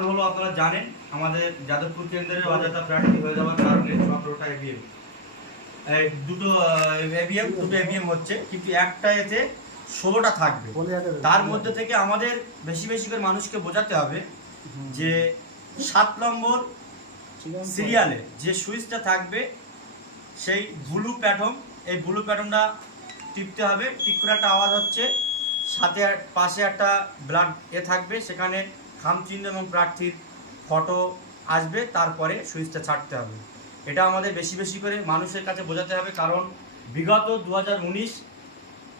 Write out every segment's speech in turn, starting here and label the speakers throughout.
Speaker 1: কারণ হলো আপনারা জানেন। আমাদের যাদবপুর কেন্দ্রের অযথা প্রার্থী হয়ে যাওয়ার কারণে সতেরোটা এবিএম দুটো এভিএম দুটো এভিএম হচ্ছে কিন্তু একটা এতে ষোলোটা থাকবে। তার মধ্যে থেকে আমাদের বেশি বেশি করে মানুষকে বোঝাতে হবে যে সাত নম্বর সিরিয়ালে যে সুইচটা থাকবে সেই ব্লু প্যাটর্ন এই ব্লু প্যাটর্নটা টিপতে হবে। টিপ করে একটা আওয়াজ হচ্ছে সাথে পাশে একটা ব্লাড এ থাকবে সেখানে খামচিহ্ন এবং প্রার্থীর ফটো আসবে, তারপরে সুইচটা ছাড়তে হবে। এটা আমাদের বেশি বেশি করে মানুষের কাছে বোঝাতে হবে, কারণ বিগত দু হাজার উনিশ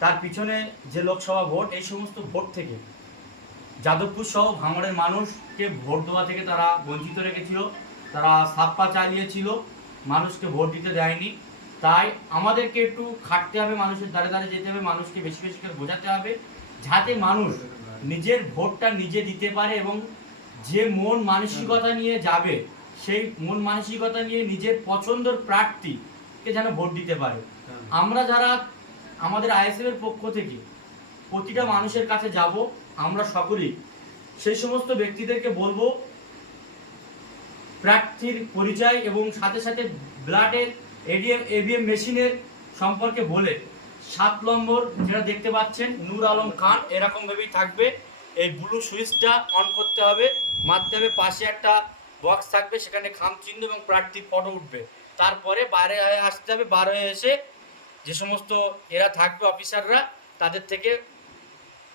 Speaker 1: তার পিছনে যে লোকসভা ভোট, এই সমস্ত ভোট থেকে যাদবপুর সহ ভাঙড়ের মানুষকে ভোট দেওয়া থেকে তারা বঞ্চিত রেখেছিল, তারা সাপ্পা চালিয়েছিল, মানুষকে ভোট দিতে দেয়নি। তাই আমাদেরকে একটু খাটতে হবে, মানুষের দ্বারে দ্বারে যেতে হবে, মানুষকে বেশি বেশি করে বোঝাতে হবে, যাতে মানুষ নিজের ভোটটা নিজে দিতে পারে এবং যে মন মানসিকতা নিয়ে যাবে সেই মন মানসিকতা নিয়ে নিজের পছন্দের প্রার্থীকে যেন ভোট দিতে পারে। আমরা যারা আমাদের আইএসএফ এর পক্ষ থেকে প্রতিটা মানুষের কাছে যাব আমরা সকলেই সেই সমস্ত ব্যক্তিদেরকে বলব প্রার্থীর পরিচয় এবং সাথে সাথে ব্লাডের এডিএম এভিএম মেশিনের সম্পর্কে বলে সাত নম্বর, যেটা দেখতে পাচ্ছেন, নূর আলম খান, এরকম ভাবেই থাকবে। এই ব্লু সুইচটা অন করতে হবে মারতে হবে পাশে একটা বক্স থাকবে, সেখানে খাম চিহ্ন এবং প্রার্থীর ফটো উঠবে। তারপরে বাইরে হয়ে আসতে হবে, বার হয়ে এসে যে সমস্ত এরা থাকবে অফিসাররা তাদের থেকে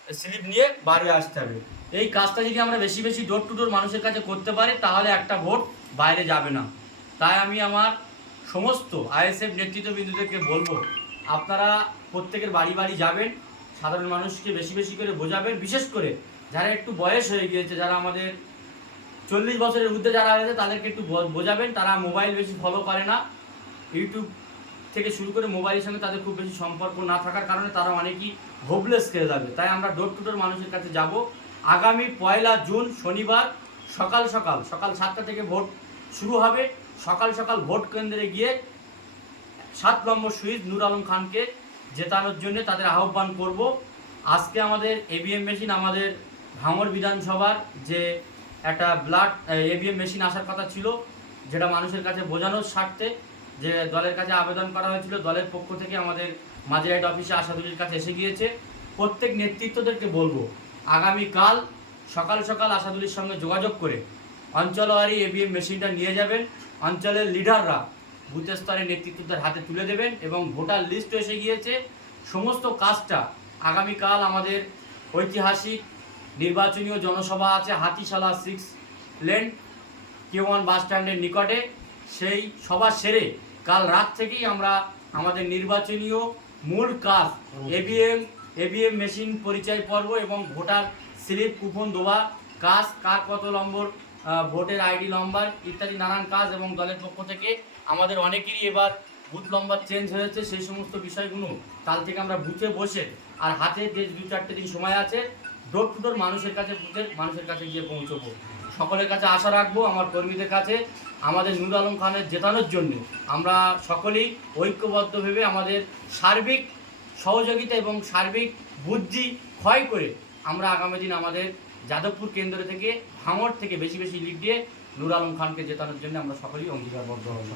Speaker 1: স্লিপ নিয়ে বাইরে আসতে হবে। এই কাজটা যদি আমরা বেশি বেশি ডোর টু ডোর মানুষের কাছে করতে পারি, তাহলে একটা ভোট বাইরে যাবে না। তাই আমি আমার সমস্ত আইএসএফ নেতৃত্ববৃন্দদেরকে বলব আপনারা প্রত্যেকের বাড়ি বাড়ি যাবেন, সাধারণ মানুষকে বেশি বেশি করে বোঝাবেন, বিশেষ করে যারা একটু বয়স হয়ে গিয়েছে, যারা আমাদের চল্লিশ বছরের ঊর্ধ্বে যারা আছে তাদেরকে একটু বোঝাবেন, তারা মোবাইল বেশি ফলো করে না। ইউটিউব থেকে শুরু করে মোবাইলের সঙ্গে তাদের খুব বেশি সম্পর্ক না থাকার কারণে তারা অনেকই হোপলেস খেয়ে যাবে। তাই আমরা ডোর টু ডোর মানুষের কাছে যাব। আগামী পয়লা জুন, শনিবার, সকাল সকাল সকাল সাতটা থেকে ভোট শুরু হবে। সকাল সকাল ভোট কেন্দ্রে গিয়ে সাত নম্বর শহীদ নূর আলম খানকে জেতানোর জন্য তাদের আহ্বান করব। আজকে আমাদের এবিএম মেশিন আমাদের ভাঙর বিধানসভার যে একটা ব্লাড এবিএম মেশিন আসার কথা ছিল, যেটা মানুষের কাছে বোঝানোর স্বার্থে যে দলের কাছে আবেদন করা হয়েছিল, দলের পক্ষ থেকে আমাদের মাঝেরাইট অফিসে আশাদুলির কাছে এসে গিয়েছে। প্রত্যেক নেতৃত্বদেরকে বলব, আগামীকাল সকাল সকাল আশাদুলির সঙ্গে যোগাযোগ করে অঞ্চলওয়ারি এবিএম মেশিনটা নিয়ে যাবেন। অঞ্চলের লিডাররা বুথ স্তরের নেতৃত্বদের হাতে তুলে দেবেন এবং ভোটার লিস্ট এসে গিয়েছে সমস্ত কাজটা। আগামীকাল আমাদের ঐতিহাসিক নির্বাচনীয় জনসভা আছে Hatishala six lane K one bus স্ট্যান্ডের নিকটে। সেই সভা সেরে কাল রাত থেকেই আমরা আমাদের নির্বাচনীয় মূল কাজ এভিএম এভিএম মেশিন পরিচয় পর্ব এবং ভোটার স্লিপ, কুপন দেওয়া কাজ, কার কত নম্বর ভোটের আইডি নম্বর ইত্যাদি নানান কাজ এবং দলের পক্ষ থেকে আমাদের অনেকেরই এবার বুথ লম্বা চেঞ্জ হয়েছে, সেই সমস্ত বিষয়গুলো কাল থেকে আমরা বুথে বসে আর হাতে যে দু চারটে দিন সময় আছে ডোর টু ডোর মানুষের কাছে, বুথের মানুষের কাছে গিয়ে পৌঁছবো। সকলের কাছে আশা রাখব, আমার কর্মীদের কাছে, আমাদের নূর আলম খানের জেতানোর জন্য আমরা সকলেই ঐক্যবদ্ধ ভেবে আমাদের সার্বিক সহযোগিতা এবং সার্বিক বুদ্ধি ক্ষয় করে আমরা আগামী দিন আমাদের যাদবপুর কেন্দ্র থেকে ভাঙড় থেকে বেশি বেশি লিড দিয়ে নুর আলম খানকে জেতানোর জন্য আমরা সকলেই অঙ্গীকারবদ্ধ হব।